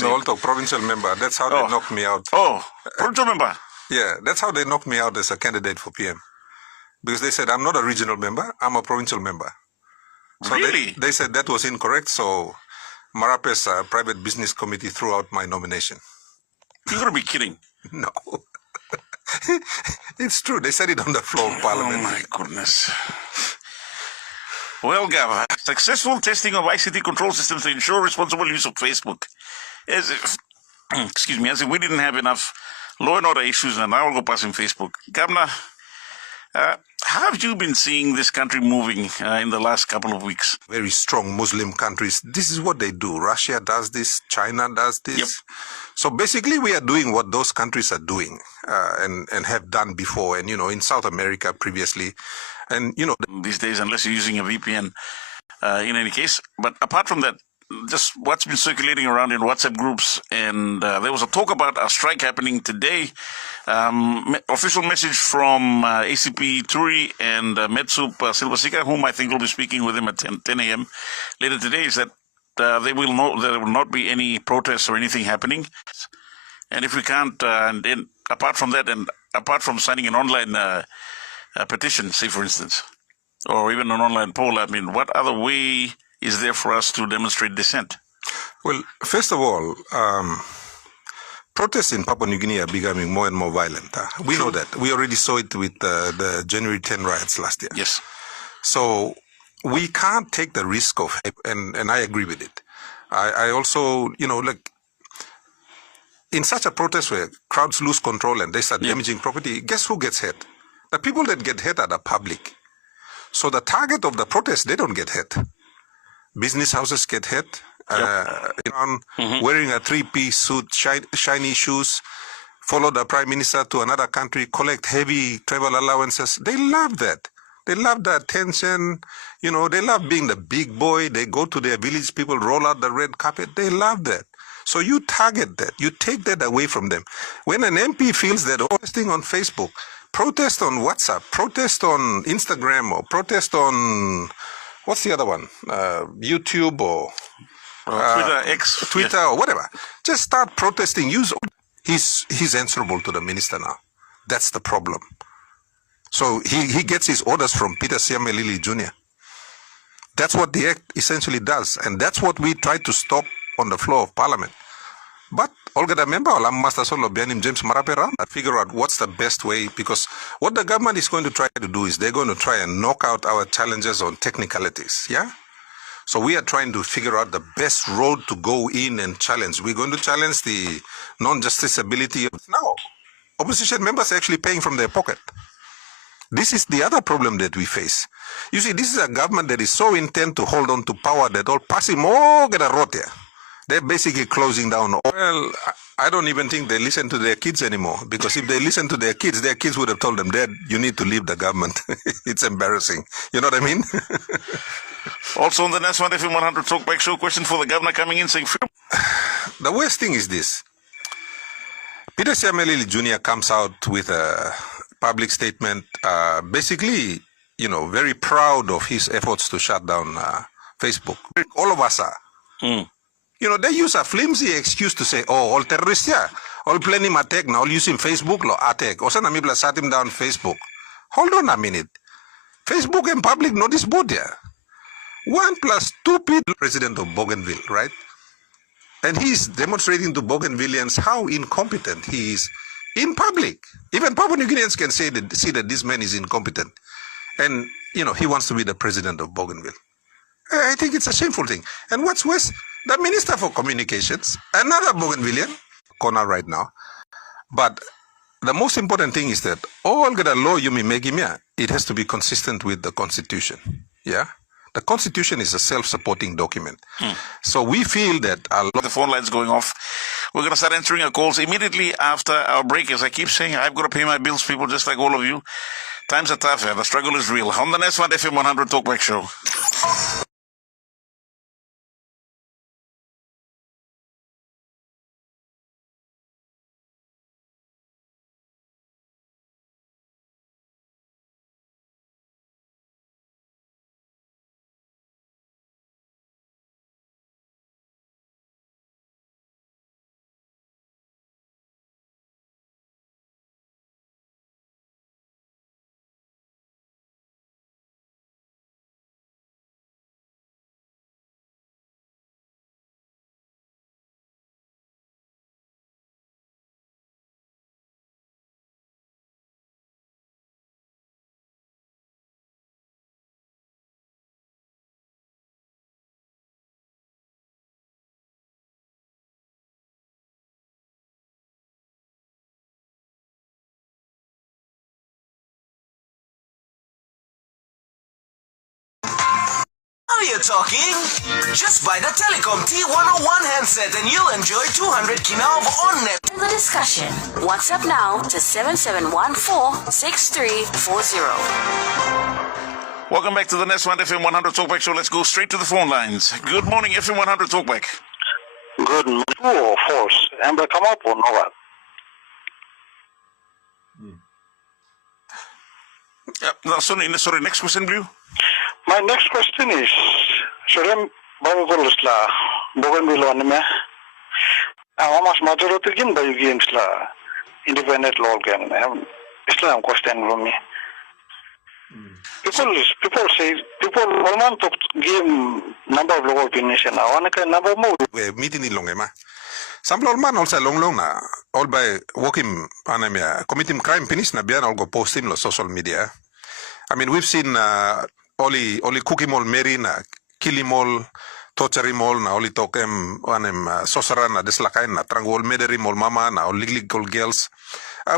No, saying. also provincial member. That's how they knocked me out. Oh, provincial member. Yeah, that's how they knocked me out as a candidate for PM. Because they said, I'm not a regional member, I'm a provincial member. So Really? they said that was incorrect, so Marape's private business committee threw out my nomination. You're going to be kidding. No. It's true. They said it on the floor of Parliament. Oh, my goodness. Well, Gav, successful testing of ICT control systems to ensure responsible use of Facebook. As if, excuse me, as if we didn't have enough law and order issues and now we'll go passing Facebook. Governor, how have you been seeing this country moving in the last couple of weeks? Very strong Muslim countries. This is what they do. Russia does this. China does this. Yep. So basically, we are doing what those countries are doing and have done before. And, in South America previously. And, these days, unless you're using a VPN, in any case. But apart from that, just what's been circulating around in WhatsApp groups, and there was a talk about a strike happening today. Official message from ACP Turi and Metsup Silvasika, whom I think will be speaking with him at 10 a.m. later today, is that there will not be any protests or anything happening. And if we can't, and then apart from that, and apart from signing an online petition, say for instance, or even an online poll, I mean, what other way is there for us to demonstrate dissent? Well, first of all, protests in Papua New Guinea are becoming more and more violent. We know that. We already saw it with the January 10 riots last year. Yes. So we can't take the risk of, and I agree with it. I also, like, in such a protest where crowds lose control and they start damaging property, guess who gets hurt? The people that get hurt are the public. So the target of the protest, they don't get hurt. Business houses get hit. Wearing a three-piece suit, shiny shoes, follow the prime minister to another country, collect heavy travel allowances. They love that. They love the attention. They love being the big boy. They go to their village, people roll out the red carpet. They love that. So you target that. You take that away from them. When an MP feels that posting on Facebook, protest on WhatsApp, protest on Instagram, or protest on, what's the other one? YouTube or Twitter, X. Twitter or whatever. Just start protesting. He's answerable to the minister now. That's the problem. So he gets his orders from Peter Siamelili Jr. That's what the act essentially does. And that's what we try to stop on the floor of Parliament. But Olga the member, Master Solo Bianim James Marapera, figure out what's the best way, because what the government is going to try to do is they're going to try and knock out our challenges on technicalities. Yeah? So we are trying to figure out the best road to go in and challenge. We're going to challenge the non-justiciability. Now, opposition members are actually paying from their pocket. This is the other problem that we face. You see, this is a government that is so intent to hold on to power that all passing more get a rote. They're basically closing down. Well, I don't even think they listen to their kids anymore, because if they listen to their kids would have told them, Dad, you need to leave the government. It's embarrassing. You know what I mean? Also on the next one, FM 100 Talkback Show, question for the governor coming in saying, the worst thing is this. Peter Siamelili Jr. comes out with a public statement, basically, very proud of his efforts to shut down Facebook. All of us are. They use a flimsy excuse to say, all terrorists, all planning attack now, all using Facebook, attack. Osa na mibla sat him down Facebook. Hold on a minute. Facebook and public notice board here. 1 + 2 people, president of Bougainville, right? And he's demonstrating to Bougainvilleans how incompetent he is in public. Even Papua New Guineans can see that this man is incompetent. And, he wants to be the president of Bougainville. I think it's a shameful thing. And what's worse, the Minister for Communications, another Bougainvillean, corner right now. But the most important thing is that all the law you may make him, it has to be consistent with the Constitution. Yeah? The Constitution is a self-supporting document. So we feel that the phone line's going off. We're going to start answering our calls immediately after our break. As I keep saying, I've got to pay my bills, people, just like all of you. Times are tough. The struggle is real. On the next one, FM 100 Talkback Show. you're talking. Just buy the Telecom T101 handset and you'll enjoy 200 kina of on-net. The discussion. WhatsApp now to 7714-6340. Welcome back to the Nest 1 FM 100 Talkback Show. Let's go straight to the phone lines. Good morning, FM 100 Talkback. Good morning. True or false? Amber come up or not? Sorry, next question, Blue. My next question is, Surem Babagolos la Bougainville on me. How much majority game by games la independent law game? Islam question from me. People say people want to game number of local opinions now. I want to number more. We meeting in Longema. Some man also long na all by working anamia committing crime finish na bian all go post him on social media. I mean we've seen only cookie mall Mary na kill him all, torture him all na only talk him sosara na deslakain na trangol murder him all mama na all legal girls.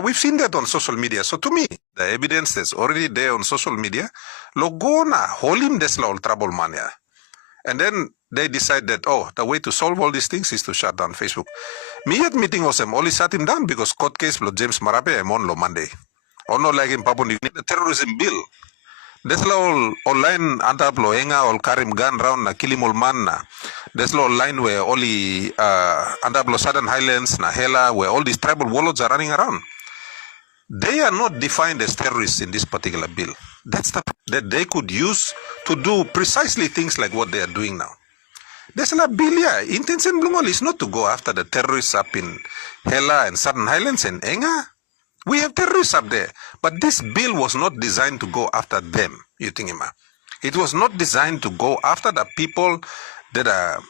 We've seen that on social media. So to me, the evidence is already there on social media. Logo na holim desla all trouble mania. And then they decide that, the way to solve all these things is to shut down Facebook. Me at meeting Osem only shut him down because court case lo James Marape am on lo Monday. Or no like in Papua New Guinea, the terrorism bill. Desla all online antap lo enga all karim gun round na kilim all man na. Desla online where only antap lo Southern Highlands na Hela where all these tribal warlords are running around. They are not defined as terrorists in this particular bill. That's the that they could use to do precisely things like what they are doing now. There's a bill, intention Blungol is not to go after the terrorists up in Hela and Southern Highlands and Enga. We have terrorists up there. But this bill was not designed to go after them, Yutingima. It was not designed to go after the people that are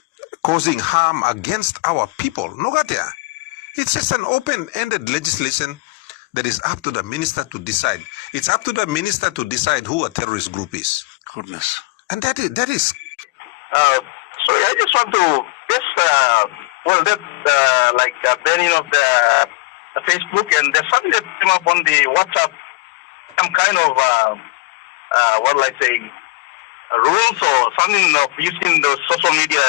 causing harm against our people. Nogatia. It's just an open-ended legislation that is up to the minister to decide. It's up to the minister to decide who a terrorist group is. Goodness. And that is. Sorry, I just want to banning of the Facebook, and there's something that came up on the WhatsApp, some kind of rules or something of using the social media.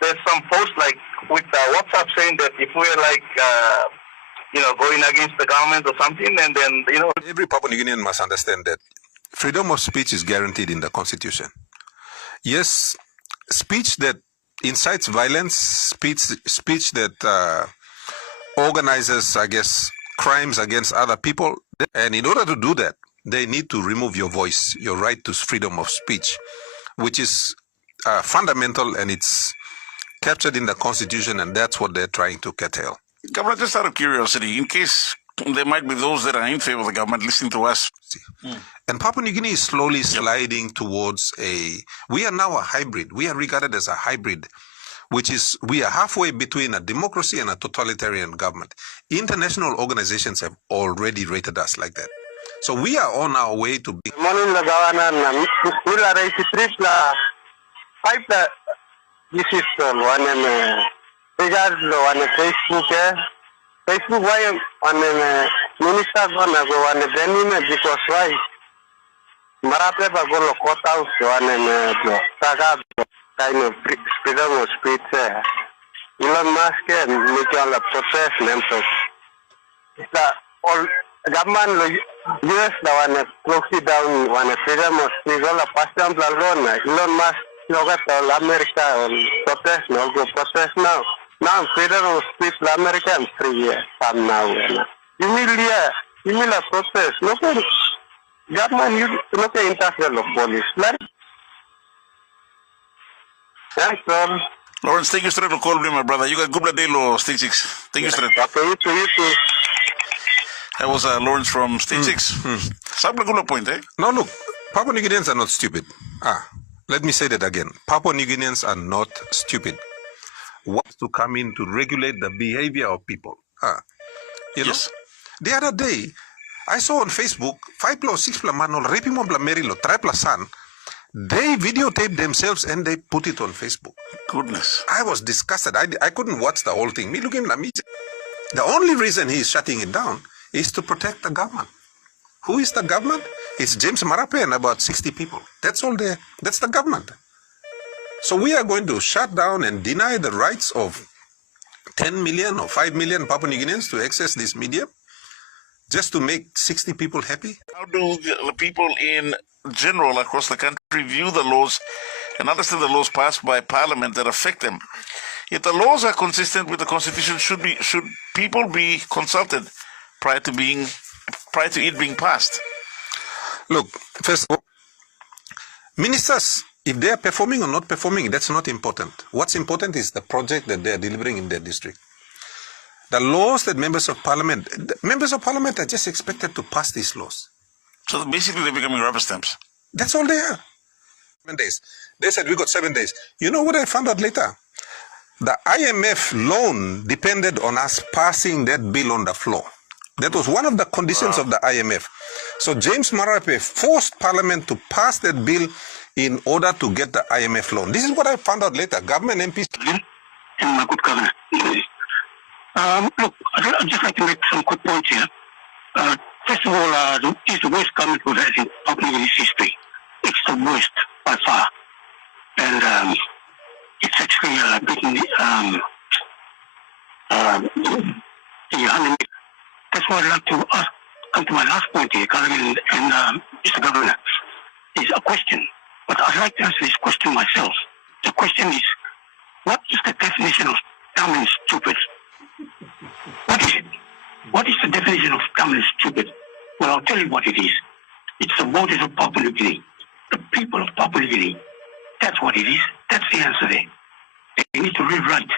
There's some posts like with WhatsApp saying that if we're going against the government or something, and then every Papua New Guinean must understand that freedom of speech is guaranteed in the Constitution. Yes, speech that incites violence, speech that organizes, I guess, crimes against other people. And in order to do that, they need to remove your voice, your right to freedom of speech, which is fundamental, and it's captured in the Constitution, and that's what they're trying to curtail. Governor, just out of curiosity, in case there might be those that are in favor of the government listening to us. And Papua New Guinea is slowly sliding towards we are now a hybrid. We are regarded as a hybrid, which is, we are halfway between a democracy and a totalitarian government. International organizations have already rated us like that. So we are on our way to be. Facebook why on minister gonna go on the Benin because why Marape go lo courthouse on saga kind of freedom of speech. Elon Musk and Michael protest themselves. The all government US the one close down one freedom of speech all the past time Elon Musk look all America all protest no go protest now. Now, freedom of speech, America and 3 years from now. You mean a process. Look at government, you look at interfere of police. Thanks, sir. Lawrence, thank you straight to call me, my brother. You got good day, Lo, Stage 6. Thank you straight. Okay, you too. That was Lawrence from Stage 6. Some good point, eh? No, look, Papua New Guineans are not stupid. Let me say that again. Papua New Guineans are not stupid. Wants to come in to regulate the behavior of people. Yes. The other day, I saw on Facebook, 5 plus 6 plus man, raping one plus Merilo, 3 plus son, they videotaped themselves and they put it on Facebook. Goodness. I was disgusted. I couldn't watch the whole thing. Me looking at me. The only reason he is shutting it down is to protect the government. Who is the government? It's James Marape and about 60 people. That's all there. That's the government. So we are going to shut down and deny the rights of 10 million or 5 million Papua New Guineans to access this media just to make 60 people happy? How do the people in general across the country view the laws and understand the laws passed by Parliament that affect them? If the laws are consistent with the Constitution, should people be consulted prior to it being passed? Look, first of all, ministers, if they are performing or not performing, that's not important. What's important is the project that they are delivering in their district. The laws that members of parliament are just expected to pass these laws. So basically they're becoming rubber stamps. That's all they are. 7 days. They said we got 7 days. You know what I found out later? The IMF loan depended on us passing that bill on the floor. That was one of the conditions of the IMF. So James Marape forced Parliament to pass that bill in order to get the IMF loan. This is what I found out later. Government MPs. And my good governor. Look, I'd just like to make some quick points here. First of all, it's the worst government we've had in Papua New Guinea's history. It's the worst by far. And it's actually beaten the 100. That's why I'd like to come to my last point here, Colin and Mr. Governor. Is a question. But I'd like to answer this question myself. The question is, what is the definition of dumb and stupid? What is it? What is the definition of dumb and stupid? Well, I'll tell you what it is. It's the voters of Papua New Guinea. The people of Papua New Guinea. That's what it is. That's the answer there. They need to rewrite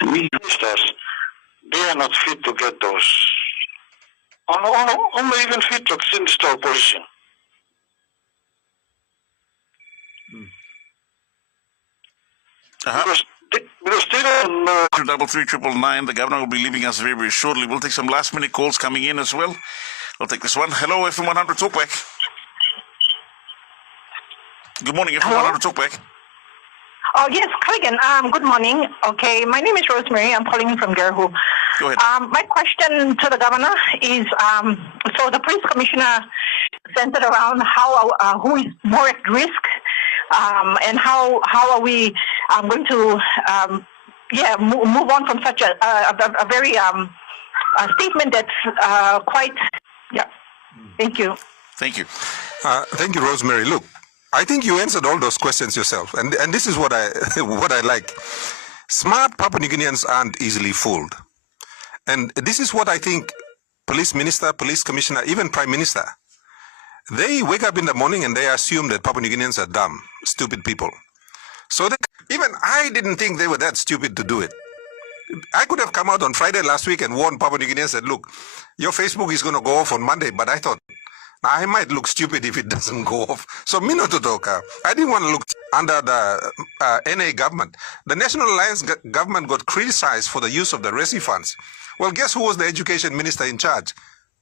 the meaning of ministers. They are not fit to get those. Only even fit to install policing. Because they don't know. 33399. The governor will be leaving us very, very shortly. We'll take some last-minute calls coming in as well. I'll take this one. Hello, FM 100 Talkback. Good morning, FM 100 Talkback. Oh, yes, Colin. Good morning. Okay, my name is Rosemary. I'm calling in from Gerhu. Go ahead. My question to the governor is, so the police commissioner centered around who is more at risk, and how are we going to move on from such a very a statement that's quite Thank you. Thank you. Thank you, Rosemary. Look, I think you answered all those questions yourself, and this is what I what I like. Smart Papua New Guineans aren't easily fooled, and this is what I think. Police minister, police commissioner, even prime minister, they wake up in the morning and they assume that Papua New Guineans are dumb, stupid people. So even I didn't think they were that stupid to do it. I could have come out on Friday last week and warned Papua New Guineans that, look, your Facebook is going to go off on Monday, but I thought, I might look stupid if it doesn't go off. So, Minototoka, I didn't want to look under the NA government. The National Alliance government got criticized for the use of the RESI funds. Well, guess who was the education minister in charge?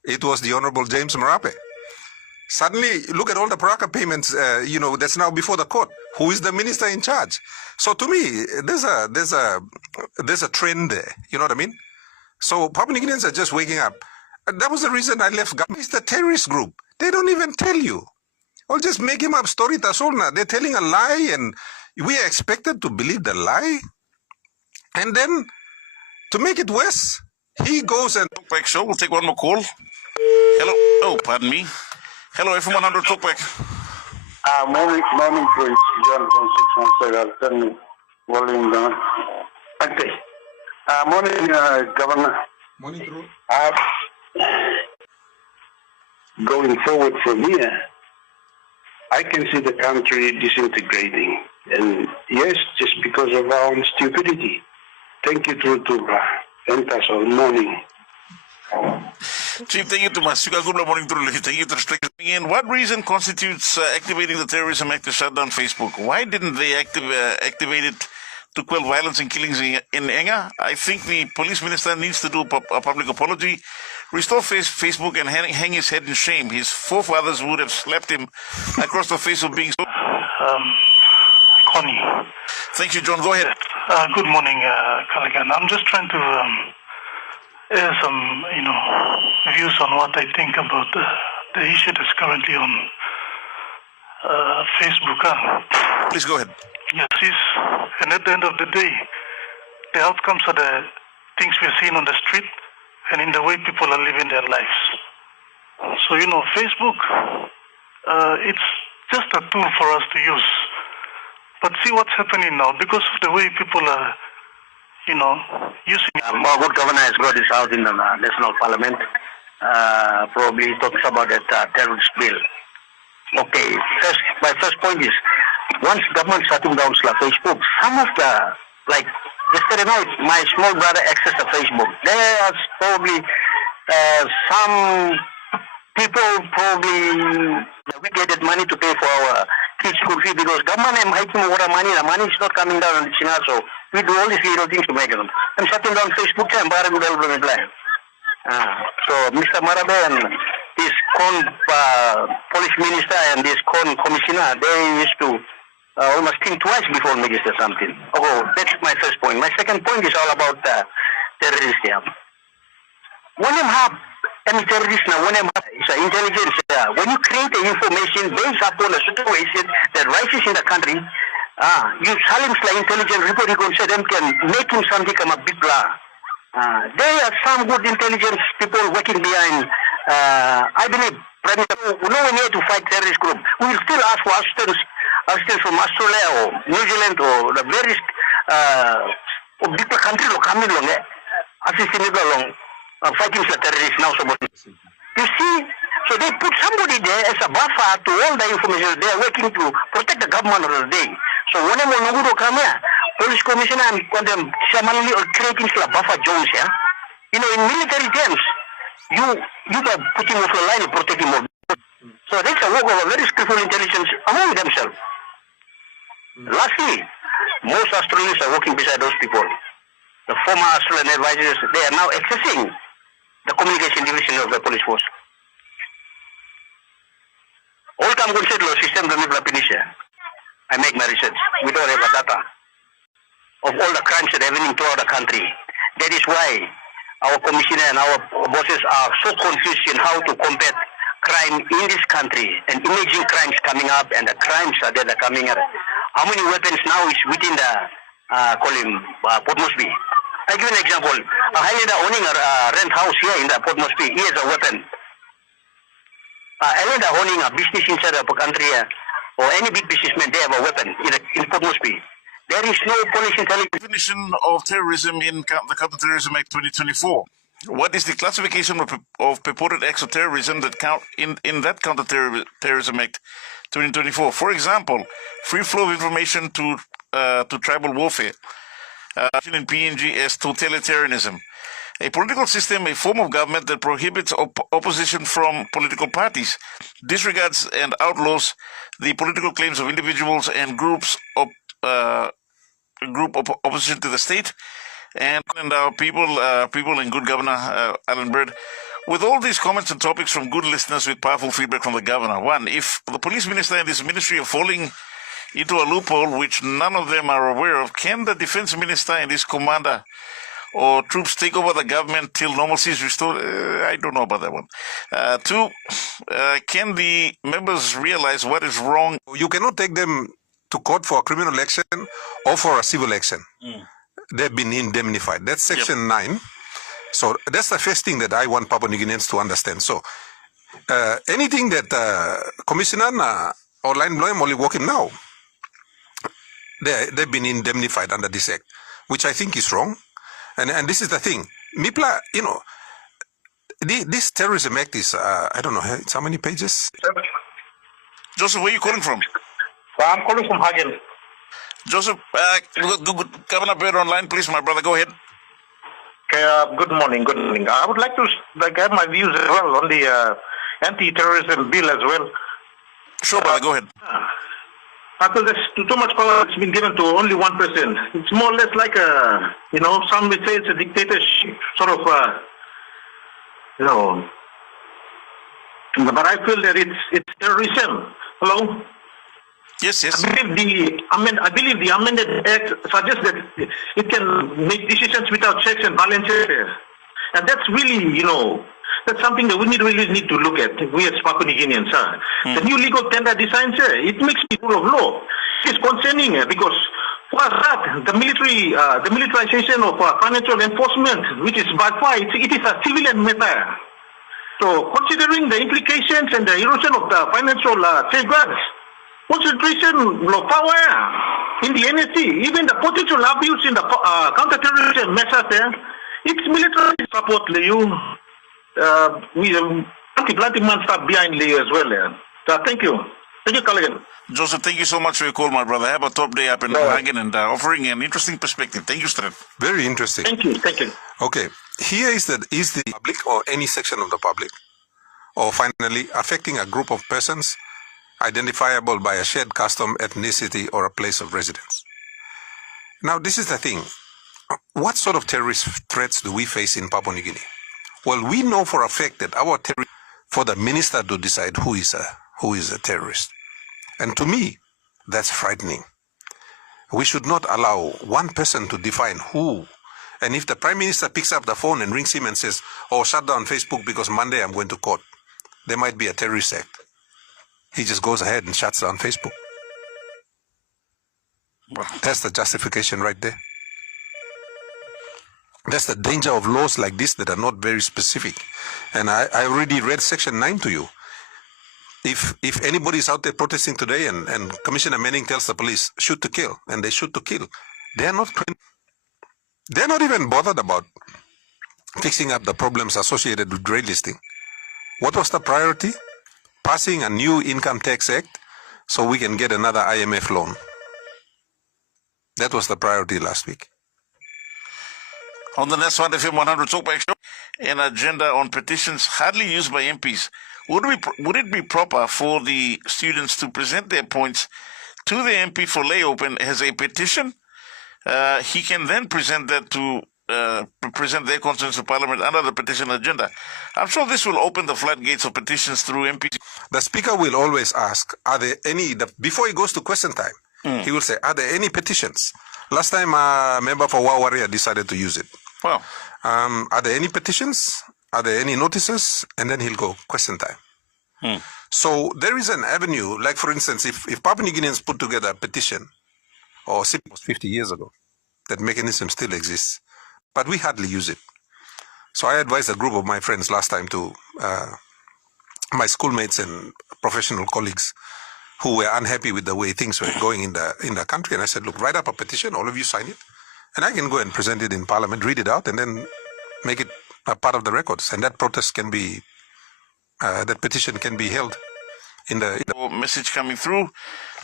It was the Honorable James Marape. Suddenly, look at all the Paraka payments, that's now before the court. Who is the minister in charge? So to me, there's a trend there. You know what I mean? So Papua New Guineans are just waking up. That was the reason I left government. It's the terrorist group. They don't even tell you. Or just make him up story tasolna. They're telling a lie and we are expected to believe the lie. And then, to make it worse, he goes and... Talkback show. We'll take one more call. Hello. Oh, pardon me. Hello, FM 100 Talkback. Morning, Prince John from 617. I'll turn the volume down. Okay. Morning, Governor. Morning, Drew. Going forward from here, I can see the country disintegrating. And yes, just because of our own stupidity. Thank you, Drew, to enter all morning. Chief, thank you to Masuka. Good morning, Drew. Thank you to restricting in. What reason constitutes activating the Terrorism Act to shut down Facebook? Why didn't they activate it to quell violence and killings in Enga? I think the police minister needs to do a public apology, restore Facebook, and hang his head in shame. His forefathers would have slapped him across the face of being so. Connie. Thank you, John. Go ahead. Good morning, Callaghan. I'm just trying to air some, views on what I think about the issue that's currently on Facebook. Please go ahead. Yes, and at the end of the day, the outcomes are the things we're seeing on the street and in the way people are living their lives. So, Facebook, it's just a tool for us to use. But see what's happening now because of the way people are, using it. More good governor has brought this out in the National Parliament. Probably talks about that terrorist bill. Okay, my first point is, once government shutting down Facebook, some of the, like yesterday night, my small brother accessed the Facebook. There's probably some people we get money to pay for our kids' school fee because government is making more money. The money is not coming down in China, so we do all these little things to make them. I'm shutting down Facebook. I'm very good. So Mr. Marabe and this police minister and this commissioner, they used to almost think twice before making something. Oh, that's my first point. My second point is all about terrorists. When you have any terrorist now, when you have intelligence, when you create the information based upon a situation that rises in the country, you challenge the intelligence report, you can say them can make him something come a big blah. There are some good intelligence people working behind. I believe, we need to fight terrorist group. We will still ask for assistance from Australia or New Zealand or the various big countries will come along, assisting along fighting the terrorists now. You see, so they put somebody there as a buffer to all the information. They are working to protect the government of the day. So whenever Nagudo come here, police commissioner and them shamanly or creating a buffer zones here. In military terms, you are putting off the line and protecting more. So that's a work of a very skillful intelligence among themselves. Lastly, most Australians are working beside those people. The former Australian advisors, they are now accessing the communication division of the police force. All come consider the system of I make my research. We don't have a data of all the crimes that are happening throughout the country. That is why our commissioner and our bosses are so confused in how to combat crime in this country and emerging crimes coming up and the crimes that are coming up. How many weapons now is within the Port Moresby? I give you an example. A Highlander owning a rent house here in the Port Moresby, he has a weapon. A Highlander owning a business inside the country or any big businessman, they have a weapon in Port Moresby. There is no police intelligence. Definition of terrorism in the Counterterrorism Act 2024. What is the classification of purported acts of terrorism that count in that Counterterrorism Act 2024? For example, free flow of information to tribal warfare, in PNG as totalitarianism, a political system, a form of government that prohibits opposition from political parties, disregards and outlaws the political claims of individuals and groups of opposition to the state, and our people and good Governor Allan Bird. With all these comments and topics from good listeners with powerful feedback from the governor, one, if the police minister and this ministry are falling into a loophole which none of them are aware of, can the defense minister and his commander or troops take over the government till normalcy is restored? I don't know about that one. Two, can the members realize what is wrong? You cannot take them to court for a criminal action or for a civil action. They've been indemnified. That's section 9. So that's the first thing that I want Papua New Guineans to understand. So anything that Commissioner or Line Bloem only working now, they've been indemnified under this act, which I think is wrong. And this is the thing. MIPLA, this terrorism act is, I don't know, it's how many pages? Joseph, where are you calling from? I'm calling from Hagen. Joseph, Governor Bird online, please, my brother, go ahead. Okay, good morning. I would like to get my views as well on the anti-terrorism bill as well. Sure, brother, go ahead. Because there's too much power that's been given to only one person. It's more or less like some would say it's a dictatorship, sort of, But I feel that it's terrorism. Hello? Yes. I believe the amended act suggests that it can make decisions without checks and balances. And that's really, That's something that we really need to look at, we as Papua New Guineans. The new legal tender design, it makes the rule of law. It's concerning because for that, the militarization of financial enforcement, which is by far, it is a civilian matter. So considering the implications and the erosion of the financial safeguards, concentration of power in the NSC, even the potential abuse in the counter-terrorism measures, it's military support, we anti-planting man start behind as well. So thank you. Thank you, Colleague. Joseph, thank you so much for your call, my brother. Have a top day up in Hagen and offering an interesting perspective. Thank you, Stren. Very interesting. Thank you. Thank you. Okay. Here is the public or any section of the public, or finally affecting a group of persons identifiable by a shared custom, ethnicity, or a place of residence. Now, this is the thing. What sort of terrorist threats do we face in Papua New Guinea? Well, we know for a fact that our terrorist, for the minister to decide who is a terrorist. And to me, that's frightening. We should not allow one person to define who. And if the Prime Minister picks up the phone and rings him and says, oh, shut down Facebook because Monday I'm going to court, there might be a terrorist act. He just goes ahead and shuts down Facebook. That's the justification right there. That's the danger of laws like this that are not very specific. And I already read Section 9 to you. If anybody is out there protesting today and Commissioner Manning tells the police, shoot to kill, and they shoot to kill, they're not even bothered about fixing up the problems associated with grey listing. What was the priority? Passing a new income tax act so we can get another IMF loan. That was the priority last week. On the next one, FM 100 Talkback Show, an agenda on petitions hardly used by MPs. Would it be proper for the students to present their points to the MP for lay open as a petition? He can then present that to present their concerns to Parliament under the petition agenda. I'm sure this will open the floodgates of petitions through MPs. The Speaker will always ask, are there any, before he goes to question time, he will say, are there any petitions? Last time a member for Wawaria decided to use it. Wow. Are there any petitions? Are there any notices? And then he'll go, question time. So there is an avenue, like for instance, if Papua New Guineans put together a petition, or Sepik was 50 years ago, that mechanism still exists, but we hardly use it. So I advised a group of my friends last time to my schoolmates and professional colleagues who were unhappy with the way things were going in the country. And I said, look, write up a petition, all of you sign it, and I can go and present it in Parliament, read it out, and then make it a part of the records. And that protest can be, that petition can be held in the message coming through.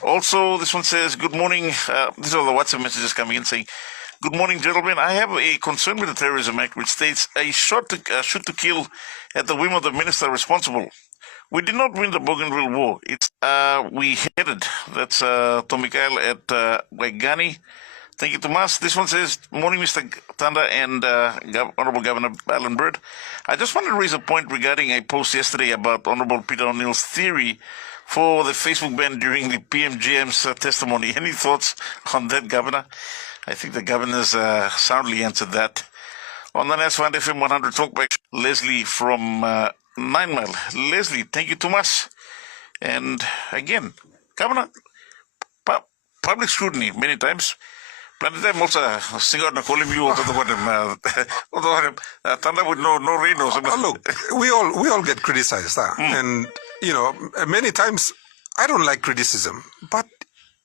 Also, this one says, good morning. These are the WhatsApp messages coming in saying, good morning, gentlemen. I have a concern with the Terrorism Act, which states a shoot to kill at the whim of the minister responsible. We did not win the Bougainville War. It's we headed. That's Tomikael at Waigani. Thank you, Tomas. This one says, morning, Mr. Tanda and Honorable Governor ALLAN BIRD. I just wanted to raise a point regarding a post yesterday about Honorable Peter O'Neill's theory for the Facebook ban during the PMGM's testimony. Any thoughts on that, Governor? I think the Governor's soundly answered that. On the next one, FM 100 Talkback, Leslie from 9 Mile. Leslie, thank you too much. And again, Governor, public scrutiny many times. But the time also, singer na calling you to the bottom. Tanda with no rain. Look, we all get criticized, and you know, many times I don't like criticism, but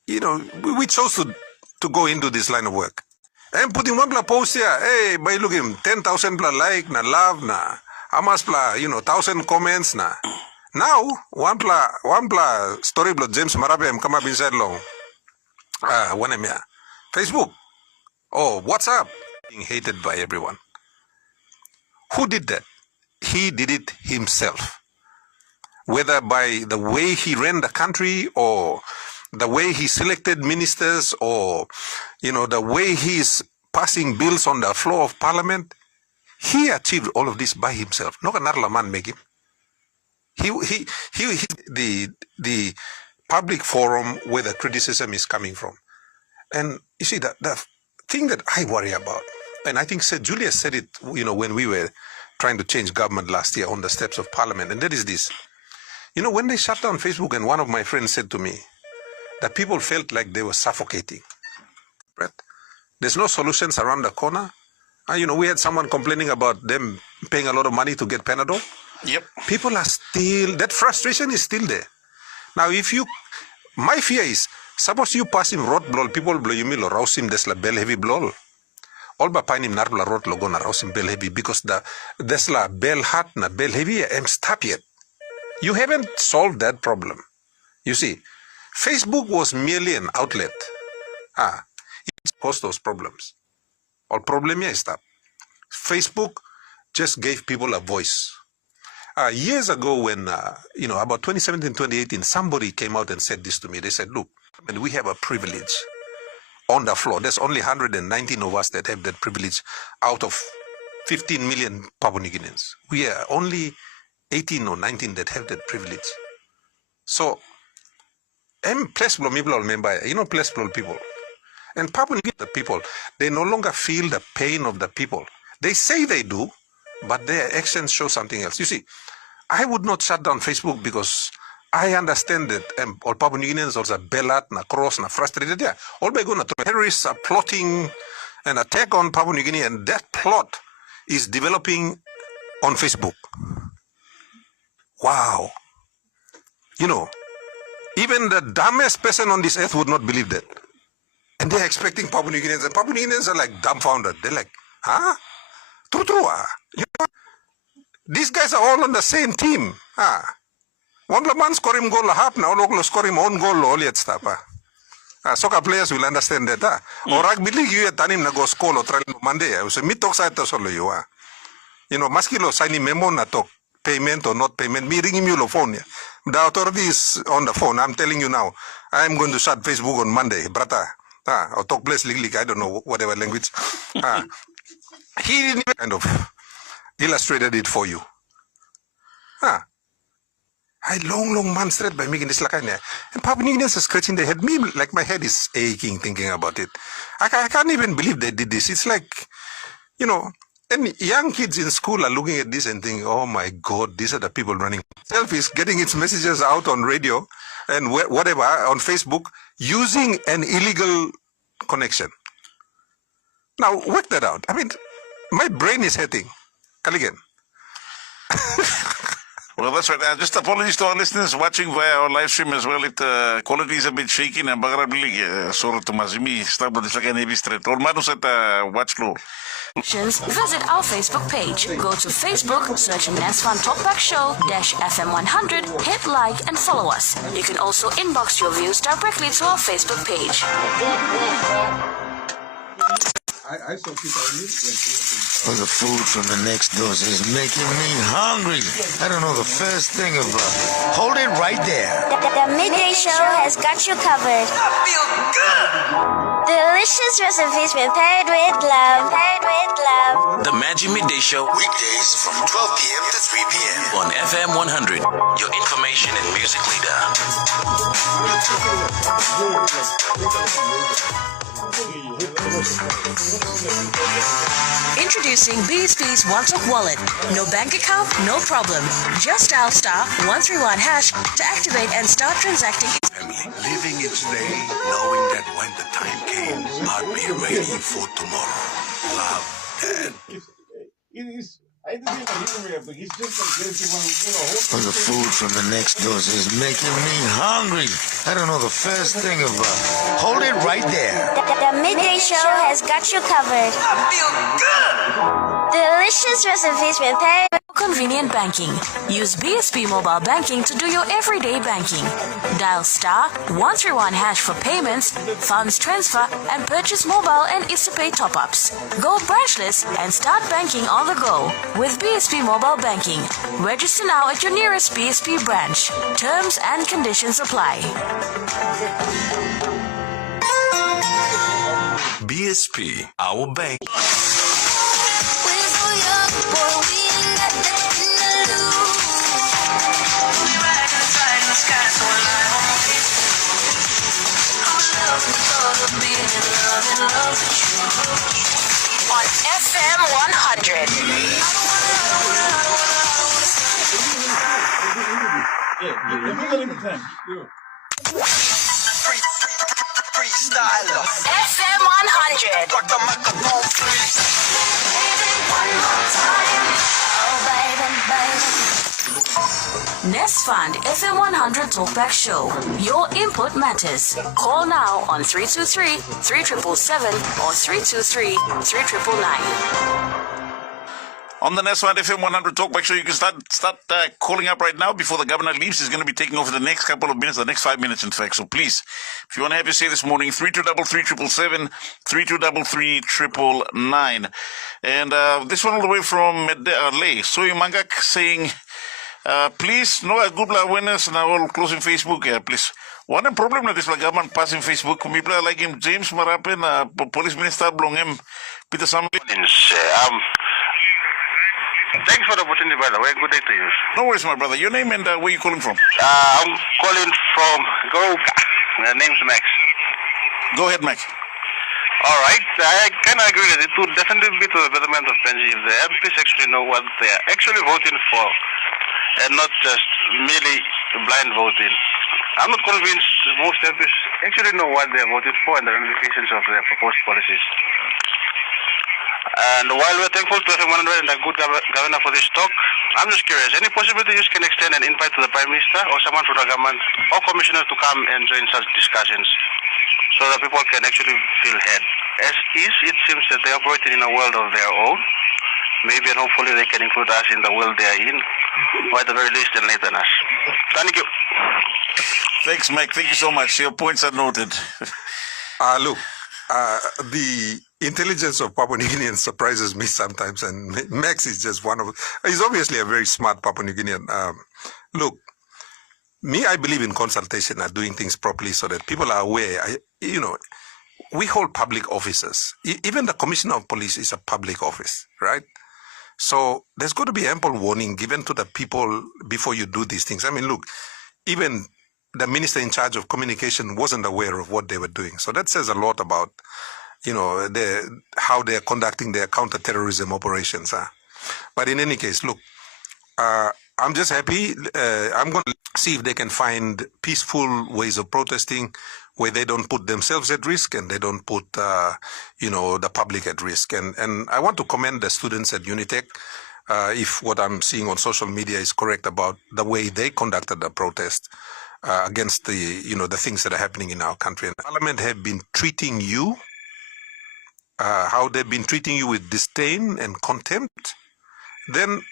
you know, we chose to go into this line of work. And putting one post here, hey, by look him 10,000 like na love na, amas 1,000 comments na. Now one story blood James Marape come up inside long. One emia. Facebook, oh, WhatsApp, being hated by everyone. Who did that? He did it himself. Whether by the way he ran the country or the way he selected ministers or, you know, the way he's passing bills on the floor of Parliament, he achieved all of this by himself. No another man make him. He the public forum where the criticism is coming from. And you see, the thing that I worry about, and I think Julius said it, you know, when we were trying to change government last year on the steps of parliament, and that is this. When they shut down Facebook, and one of my friends said to me that people felt like they were suffocating, right? There's no solutions around the corner. We had someone complaining about them paying a lot of money to get Panadol. Yep. People are still, that frustration is still there. Now, my fear is, suppose you pass him road blow, people blow you or rouse him, there's la bell heavy blow. All by pain him narbla road logo na rouse him bell heavy because there's la bell hat na bell heavy am stop yet. You haven't solved that problem. You see, Facebook was merely an outlet. It caused those problems. All problem is that Facebook just gave people a voice. Years ago when, about 2017, 2018, somebody came out and said this to me. They said, look, we have a privilege on the floor. There's only 119 of us that have that privilege out of 15 million Papua New Guineans. We are only 18 or 19 that have that privilege. So, place people. And Papua New Guinea people, they no longer feel the pain of the people. They say they do, but their actions show something else. You see, I would not shut down Facebook because I understand that all Papua New Guineans also bellat, na cross, na frustrated. Yeah, all by going to terrorists are plotting an attack on Papua New Guinea, and that plot is developing on Facebook. Wow. Even the dumbest person on this earth would not believe that. And they're expecting Papua New Guineans, and Papua New Guineans are like dumbfounded. They're like, huh? True. These guys are all on the same team. One man score him goal half now, local score him own goal all yet stuff. Soccer players will understand that. Or rugby league you at tanim na go school or trial Monday. So me talk side to solo you. Maskilo signing memo na talk payment or not payment. Me ringing you the phone. The authority is on the phone. I'm telling you now. I am going to shut Facebook on Monday, brata. Or talk place legally, I don't know, whatever language. He kind of illustrated it for you. I long months straight by making this like and Papua New Guineans are scratching their head. Me, like my head is aching thinking about it. I can't even believe they did this. It's like, and young kids in school are looking at this and thinking, oh my God, these are the people running. Self is getting its messages out on radio and whatever, on Facebook, using an illegal connection. Now, work that out. My brain is hurting. Kaligan. Well, that's right. Just apologies to our listeners watching via our live stream as well. If the quality is a bit shaky, and sorry to Mazimi, start with this like an heavy straight. Or Manus at watch low. Visit our Facebook page. Go to Facebook, search Nesfan Talkback Show -FM100, hit like and follow us. You can also inbox your views directly to our Facebook page. I saw people well, the food from the next door is making me hungry. I don't know the first thing about it. Hold it right there. The midday show has got you covered. I feel good. Delicious recipes prepared with love. The Magic Midday Show, Weekdays from 12 p.m. to 3 p.m. on FM 100, your information and music leader. Introducing BSP's One-Talk Wallet. No bank account, no problem. Just dial *131# to activate and start transacting. Family, living each day, knowing that when the time came, I'd be ready for tomorrow. Love, Dad. Well, the food from the next door is making me hungry. I don't know the first thing about it. Hold it right there. The midday show has got you covered. I feel good. Delicious recipes prepared. Convenient banking. Use BSP mobile banking to do your everyday banking. Dial *131# for payments, funds transfer, and purchase mobile and ICT top-ups. Go branchless and start banking on the go with BSP mobile banking. Register now at your nearest BSP branch. Terms and conditions apply. BSP, our bank. On FM 100. FM 100. Nest Fund FM 100 Talkback Show. Your input matters. Call now on 323-3777 or 323-3999. On the Nest Fund FM 100 Talkback Show, you can start calling up right now before the governor leaves. He's going to be taking over the next couple of minutes, the next 5 minutes, in fact. So please, if you want to have your say this morning, 3233-777, 3233-999. And this one all the way from Lay, Soy Mangak saying, please, no good awareness now all closing Facebook here, please. One problem that is the government passing Facebook, people like him, James Marapen, police minister, belong him, Peter Sam. Thanks for the opportunity, brother. Very good day to you. No worries, my brother. Your name and where you calling from? I'm calling from Goruka. The name's Max. Go ahead, Max. All right. I can agree that it would definitely be to the betterment of Penji if the MPs actually know what they are actually voting for and not just merely blind voting. I'm not convinced most MPs actually know what they are voting for and the ramifications of their proposed policies. And while we're thankful to FM 100 and a good governor for this talk, I'm just curious, any possibility you can extend an invite to the Prime Minister or someone from the government or commissioner to come and join such discussions so that people can actually feel heard? As is, it seems that they're operating in a world of their own. Maybe and hopefully they can include us in the world they are in, or at the very least enlighten us. Thank you. Thanks, Mike. Thank you so much. Your points are noted. Look, the intelligence of Papua New Guineans surprises me sometimes, and Max is just one of. He's obviously a very smart Papua New Guinean. Look, I believe in consultation and doing things properly so that people are aware. We hold public offices. Even the Commissioner of Police is a public office, right? So there's got to be ample warning given to the people before you do these things. I mean, look, even the minister in charge of communication wasn't aware of what they were doing. So that says a lot about, how they're conducting their counter-terrorism operations. But in any case, look, I'm just happy. I'm going to see if they can find peaceful ways of protesting where they don't put themselves at risk and they don't put, the public at risk. And I want to commend the students at Unitec, if what I'm seeing on social media is correct about the way they conducted the protest against the things that are happening in our country. And Parliament have been treating you, how they've been treating you with disdain and contempt, then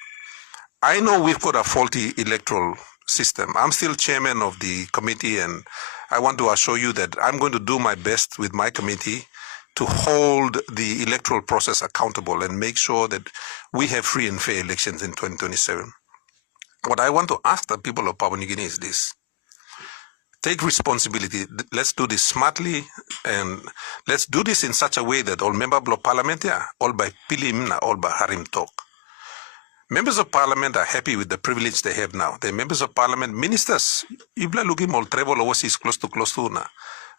I know we've got a faulty electoral system. I'm still chairman of the committee, and I want to assure you that I'm going to do my best with my committee to hold the electoral process accountable and make sure that we have free and fair elections in 2027. What I want to ask the people of Papua New Guinea is this. Take responsibility. Let's do this smartly, and let's do this in such a way that all members of parliament, all by pilim, all by harim talk. Members of parliament are happy with the privilege they have now. They're members of parliament, ministers. Ibla looking all travel overseas close to na.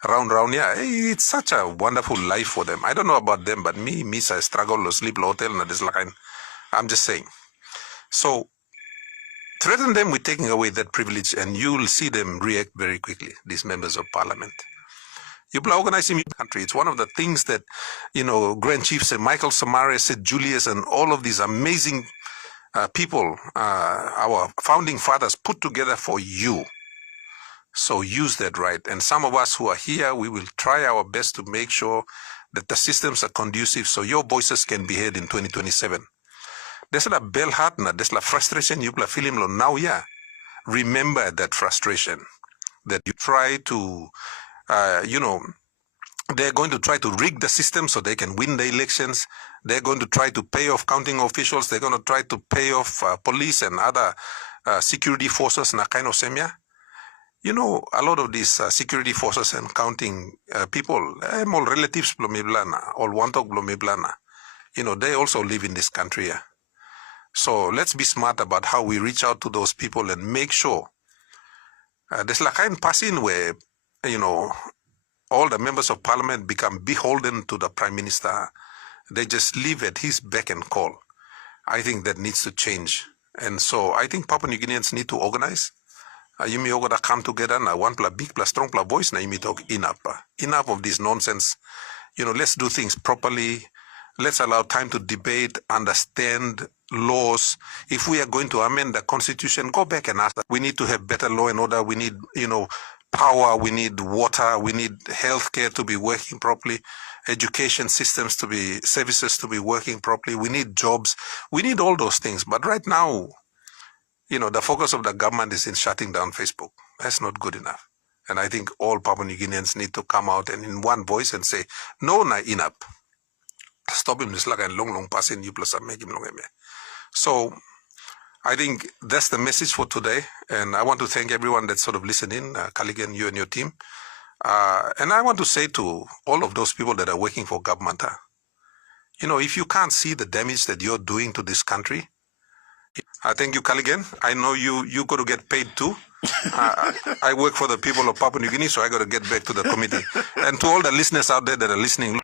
Round, it's such a wonderful life for them. I don't know about them, but me, I struggle to sleep in hotel na this line. I'm just saying. So, threaten them with taking away that privilege, and you will see them react very quickly, these members of parliament. You organizing your country. It's one of the things that, Grand Chief said, Michael Samare said, Julius, and all of these amazing people, our founding fathers put together for you. So use that right. And some of us who are here, we will try our best to make sure that the systems are conducive so your voices can be heard in 2027. There's a bell heart, there's a frustration you play feeling now, remember that frustration, that you try to, they're going to try to rig the system so they can win the elections. They're going to try to pay off counting officials. They're going to try to pay off police and other security forces na kind of semia. A lot of these security forces and counting people, all relatives blomiblana, all wantok blomiblana. They also live in this country. So let's be smart about how we reach out to those people and make sure there's a kind of passing where, all the members of parliament become beholden to the prime minister. They just live at his beck and call. I think that needs to change. And so I think Papua New Guineans need to organize. Yumi Ogoda come together na one plus big plus strong plus voice na yumi talk enough. Enough of this nonsense. Let's do things properly. Let's allow time to debate, understand laws. If we are going to amend the constitution, go back and ask that. We need to have better law and order. We need, power. We need water. We need healthcare to be working properly. Education systems services to be working properly. We need jobs. We need all those things. But right now, the focus of the government is in shutting down Facebook. That's not good enough. And I think all Papua New Guineans need to come out and in one voice and say, no, na enough. Stop him this like a long passing you plus make him long. So I think that's the message for today. And I want to thank everyone that's sort of listening, Kaligan, you and your team. And I want to say to all of those people that are working for government, if you can't see the damage that you're doing to this country, thank you, Kaligan. I know you got to get paid too. I work for the people of Papua New Guinea, so I got to get back to the committee. And to all the listeners out there that are listening,